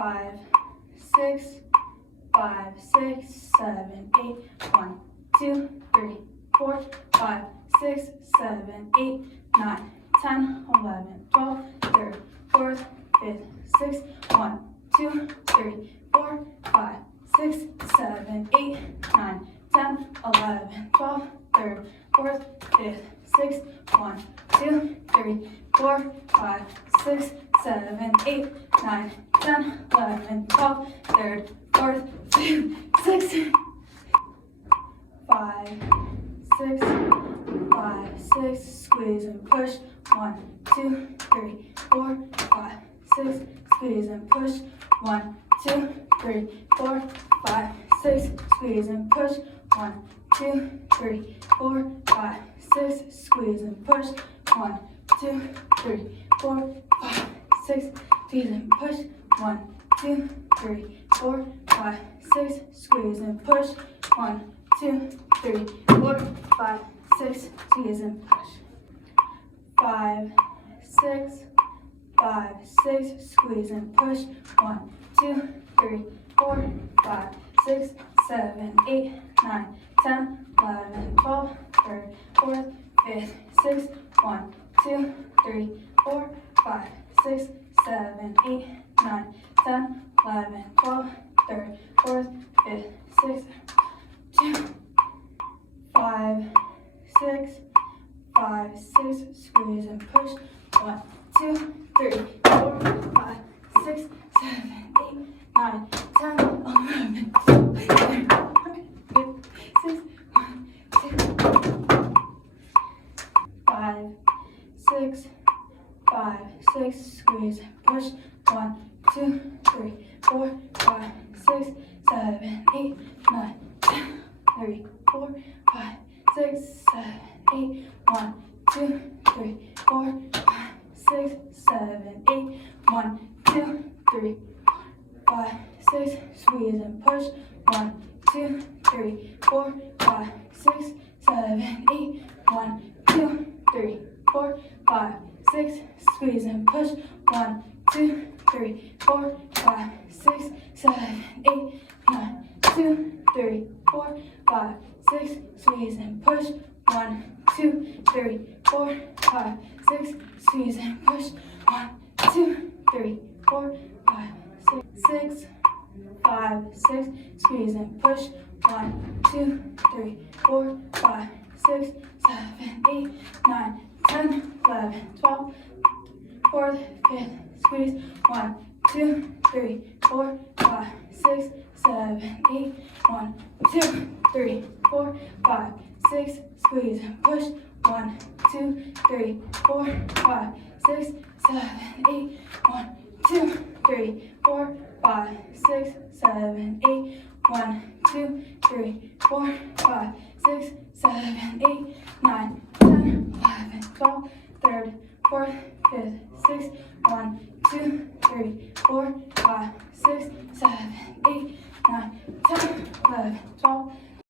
5, 6, 5, 6, 7, 8. 1, 2, 3, 4, 5, 6, 7, 8, 9, 10, 11, 12, 13, 14, 15, 16. 1, 2, 3, 4, 5, 6, 7, 8, 9, 10, 11, 12, 13, 14, 15, 16. 1, 2, 3, 4, 5, 6, 7, 8, 9, 10, 11, 12, 13, 14, 15, 16. 5, 6, 5, 6, squeeze and push. 1, 2, 3, 4, 5, 6, squeeze and push. 1, 2, 3, 4, 5, 6, squeeze and push. 1, 2, 3, 4, 5, 6, squeeze and push. 1, 2, 3, 4, 5, 6, squeeze and push. 1, 2, 3, 4, 5, 6, squeeze and push. 1, 2, 3, 4, 5, 6, squeeze and push. 5, 6, 5, 6, squeeze and push. 1, 2, 3, 4, 5, 6, 7, 8, 9, 10, 11, 12, 13, 14, 15, 16. 1, 2, 3, 4, 5, 6, 7, 8, 9, 10, 11, 12, 13, 14, 15, 16. 2, 5, 6, 5, 6, squeeze and push. 1, 2, 3, 4, 5, 6, 7, 8, 9, 10, 11, 12, 13, 14, 15, 16. 1, 2, 5, 6, 5, 6, squeeze and push. 1, 2, 3, 4, 5, 6, 7, 8, 9, 10, 3, 4, 5, 6, 7, 8. 1, 2, 3, 4, 5, 6, 7, 8. 1, 2, 3, 5, 6, squeeze and push. 1, 2, 3, 4, 5, 6, 7, 8. 1, 2, 3, 4, 5, 6, squeeze and push. 1, 2, 3, 4, 5, 6, 7, 8, 9, 2, 3, 4, 5, 6, squeeze and push. 1, 2, 3, 4, 5, 6, squeeze and push. 1, 2, 3, 4, 5, 6, 5, 6, squeeze and push. 1, 2, 3, 4, 5, 6, 7, 8, 9, 10, 11, 12, 14, 15, squeeze. 1, 2, 3, 4, 5, 6, 7, 8. 1, 2, 3, 4, 5, 6, squeeze and push. 1, 2, 3, 4, 5, 6, 7, 8. 1, 2, 3, 4, 5, 6, 7, 8. 1, 2, 3, 4, 5, 6, 7, 8, 9, 10, 11, 12, 13, 14, 15, 16. 1, 2, 3, 4, 5, 6, 7, 8, 9, 10, 11, 12,